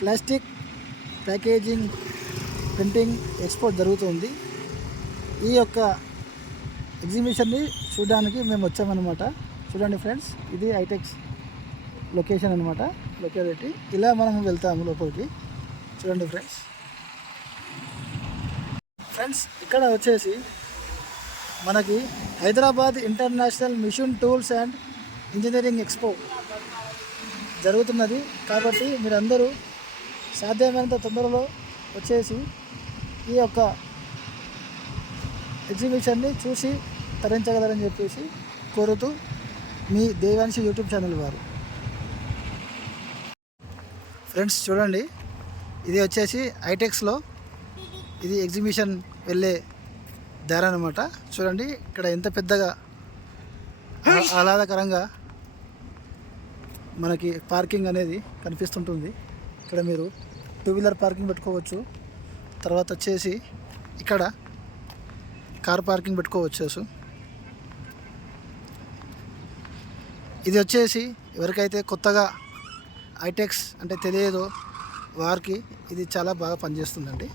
Plastic packaging printing expo జరుగుతుంది. ఈ యొక్క ఎగ్జిబిషన్ని చూడడానికి మేము వచ్చామన్నమాట. చూడండి ఫ్రెండ్స్, ఇది ఐటెక్స్ లొకేషన్ అనమాట, లొకాలిటీ. ఇలా మనం వెళ్తాము లోపలికి. చూడండి ఫ్రెండ్స్ ఇక్కడ వచ్చేసి మనకి Hyderabad international machine tools and engineering expo జరుగుతున్నది. కాబట్టి మీరందరూ సాధ్యమైనంత తొందరలో వచ్చేసి ఈ యొక్క ఎగ్జిబిషన్ని చూసి తరించగలరని చెప్పేసి కోరుతూ మీ దేవాంశి యూట్యూబ్ ఛానల్ వారు. ఫ్రెండ్స్ చూడండి, ఇది వచ్చేసి ఐటెక్స్లో ఇది ఎగ్జిబిషన్ వెళ్ళే దారి అనమాట. చూడండి ఇక్కడ ఎంత పెద్దగా ఆహ్లాదకరంగా మనకి పార్కింగ్ అనేది కనిపిస్తుంటుంది. ఇక్కడ మీరు 2 వీలర్ పార్కింగ్ పెట్టుకోవచ్చు. తర్వాత వచ్చేసి ఇక్కడ కార్ పార్కింగ్ పెట్టుకోవచ్చు. ఇది వచ్చేసి ఎవరికైతే కొత్తగా ఐటెక్స్ అంటే తెలియదో వారికి ఇది చాలా బాగా పనిచేస్తుందండి.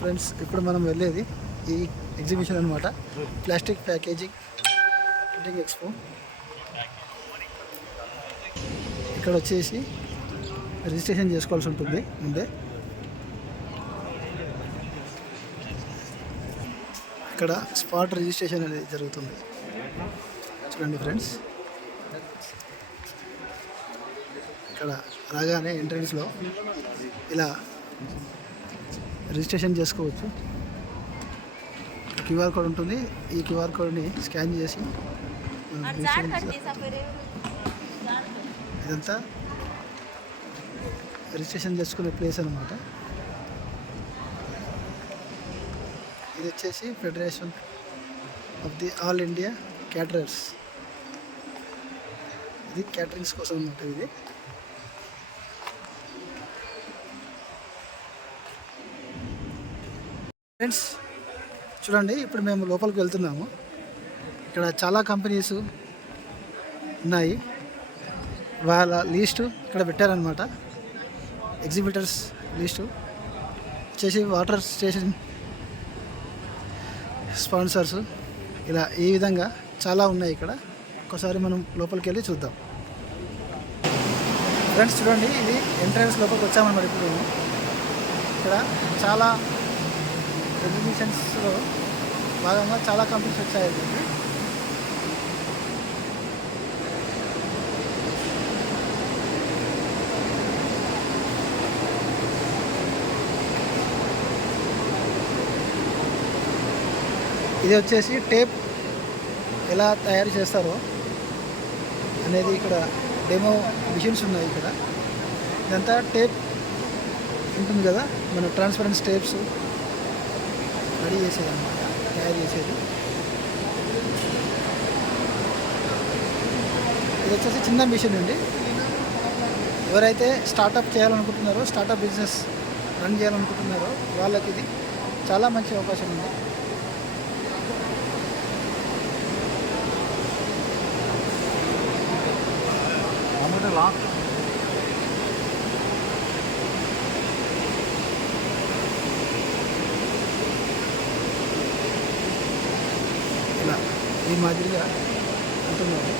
ఫ్రెండ్స్ ఇప్పుడు మనం వెళ్ళేది ఈ ఎగ్జిబిషన్ అనమాట, ప్లాస్టిక్ ప్యాకేజింగ్ ప్రింటింగ్ ఎక్స్పో. ఇక్కడ వచ్చేసి రిజిస్ట్రేషన్ చేసుకోవాల్సి ఉంటుంది ముందే. ఇక్కడ స్పాట్ రిజిస్ట్రేషన్ అనేది జరుగుతుంది. చూడండి ఫ్రెండ్స్, ఇక్కడ రాగానే ఎంట్రన్స్లో ఇలా రిజిస్ట్రేషన్ చేసుకోవచ్చు. క్యూఆర్ కోడ్ ఉంటుంది. ఈ క్యూఆర్ కోడ్ని స్కాన్ చేసి ఇదంతా రిజిస్ట్రేషన్ చేసుకునే ప్లేస్ అనమాట. ఇది వచ్చేసి federation of the all India caterers. ఇది క్యాటరింగ్స్ కోసం అనమాట. ఇది ఫ్రెండ్స్ చూడండి, ఇప్పుడు మేము లోపలికి వెళ్తున్నాము. ఇక్కడ చాలా కంపెనీస్ ఉన్నాయి. వాళ్ళ లిస్టు ఇక్కడ పెట్టారనమాట. ఎగ్జిబిటర్స్ లిస్టు వచ్చేసి వాటర్ స్టేషన్ స్పాన్సర్స్, ఇలా ఈ విధంగా చాలా ఉన్నాయి ఇక్కడ. ఒకసారి మనం లోపలికి వెళ్ళి చూద్దాం. ఫ్రెండ్స్ చూడండి, ఇది ఎంట్రన్స్ లోపలికి వచ్చామన్నమాట. ఇప్పుడు మేము ఇక్కడ చాలా ఎగ్జిబిషన్స్లో భాగంగా చాలా కంపెనీస్ వచ్చాయి. ఇది వచ్చేసి టేప్ ఎలా తయారు చేస్తారో అనేది ఇక్కడ డెమో మిషన్స్ ఉన్నాయి. ఇక్కడ ఇదంతా టేప్ ఉంటుంది కదా, మన ట్రాన్స్పరెంట్ టేప్స్ రెడీ చేసేది అన్నమాట, తయారు చేసేది. ఇది వచ్చేసి చిన్న మిషన్ అండి. ఎవరైతే స్టార్టప్ చేయాలనుకుంటున్నారో, స్టార్టప్ బిజినెస్ రన్ చేయాలనుకుంటున్నారో వాళ్ళకి ఇది చాలా మంచి అవకాశం ఉంది. ఇలా ఈ మాదిరిగా ఉంటున్నారు.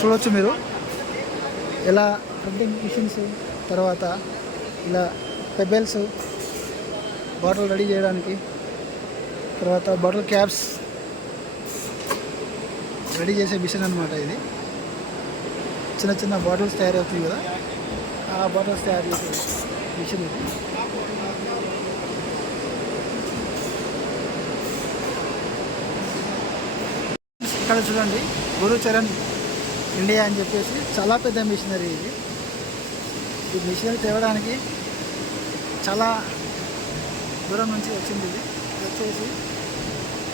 చూడవచ్చు మీరు ఎలా ప్రింటింగ్ మిషన్స్, తర్వాత ఇలా పెబెల్స్ బాటిల్ రెడీ చేయడానికి, తర్వాత బాటిల్ క్యాప్స్ రెడీ చేసే మిషన్ అనమాట. ఇది చిన్న చిన్న బాటిల్స్ తయారవుతుంది కదా, ఆ బాటిల్స్ తయారు చేసే మిషన్ ఇది. ఇక్కడ చూడండి, గురుచరణ్ ఇండియా అని చెప్పేసి చాలా పెద్ద మిషనరీ ఇది. ఈ మిషనరీ తేవడానికి చాలా దూరం నుంచి వచ్చింది. ఇది వచ్చేసి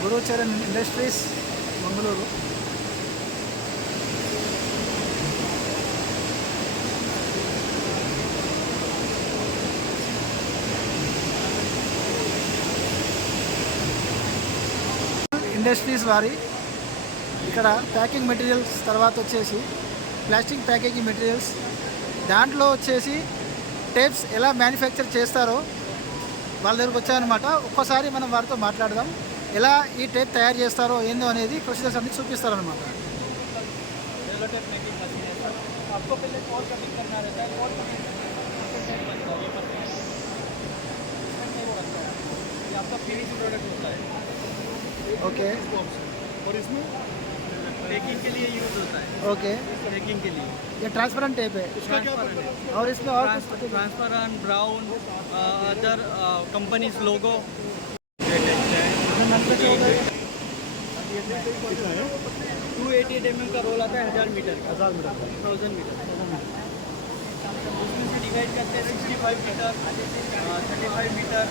గురుచరణ్ ఇండస్ట్రీస్ మంగళూరు. ఇండస్ట్రీస్ వారి ఇక్కడ ప్యాకింగ్ మెటీరియల్స్, తర్వాత వచ్చేసి ప్లాస్టిక్ ప్యాకేజింగ్ మెటీరియల్స్, దాంట్లో వచ్చేసి టేప్స్ ఎలా మ్యానుఫ్యాక్చర్ చేస్తారో వాళ్ళ దగ్గరకు వచ్చాయన్నమాట. ఒక్కసారి మనం వారితో మాట్లాడదాం. ఎలా ఈ టేప్ తయారు చేస్తారో ఏందో అనేది ప్రొసీజర్స్ అన్ని చూపిస్తారనమాట. ఓకే, पैकिंग के लिए यूज होता है। ओके, पैकिंग के लिए ये ट्रांसपेरेंट टेप है और इसमें और कुछ ट्रांसपेरेंट ब्राउन अदर कंपनीज लोगो 288 mm का रोल आता है 1000 मीटर का 1000 मीटर उसमें से डिवाइड करते हैं 65 meter 35 meter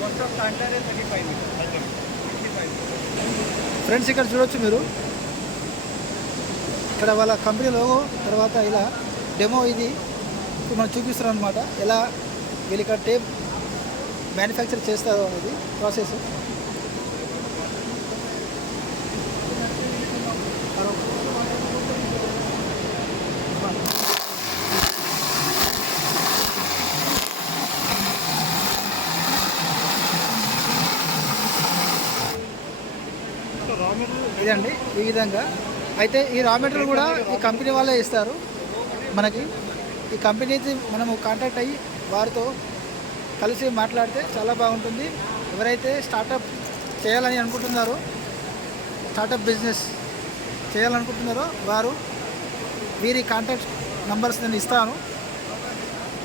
cost of standard है 35 मीटर 65 ఫ్రెండ్స్ ఇక్కడ చూడొచ్చు మీరు. ఇక్కడ వాళ్ళ కంపెనీ లోగో, తర్వాత ఇలా డెమో ఇది ఇప్పుడు మనం చూపిస్తున్నాం అనమాట. ఎలా వీళ్ళు ఇక్కడ టేప్ మ్యానుఫ్యాక్చర్ చేస్తారో అనేది ప్రాసెస్. ఇదండి ఈ విధంగా. అయితే ఈ రా మెటీరియల్ కూడా ఈ కంపెనీ వాళ్ళే ఇస్తారు మనకి. ఈ కంపెనీకి మనము కాంటాక్ట్ అయ్యి వారితో కలిసి మాట్లాడితే చాలా బాగుంటుంది. ఎవరైతే స్టార్టప్ చేయాలని అనుకుంటున్నారో, స్టార్టప్ బిజినెస్ చేయాలనుకుంటున్నారో వారు వీరి కాంటాక్ట్ నంబర్స్ నేను ఇస్తాను.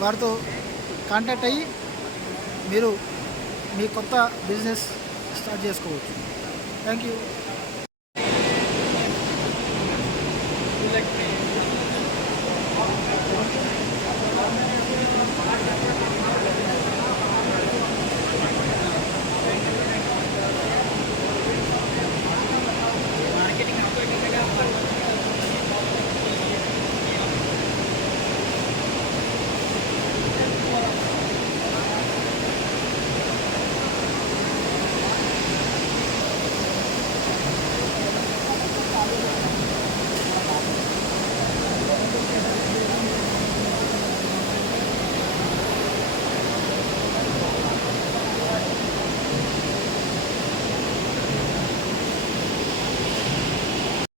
వారితో కాంటాక్ట్ అయ్యి మీరు మీ కొత్త బిజినెస్ స్టార్ట్ చేసుకోవచ్చు. Thank you.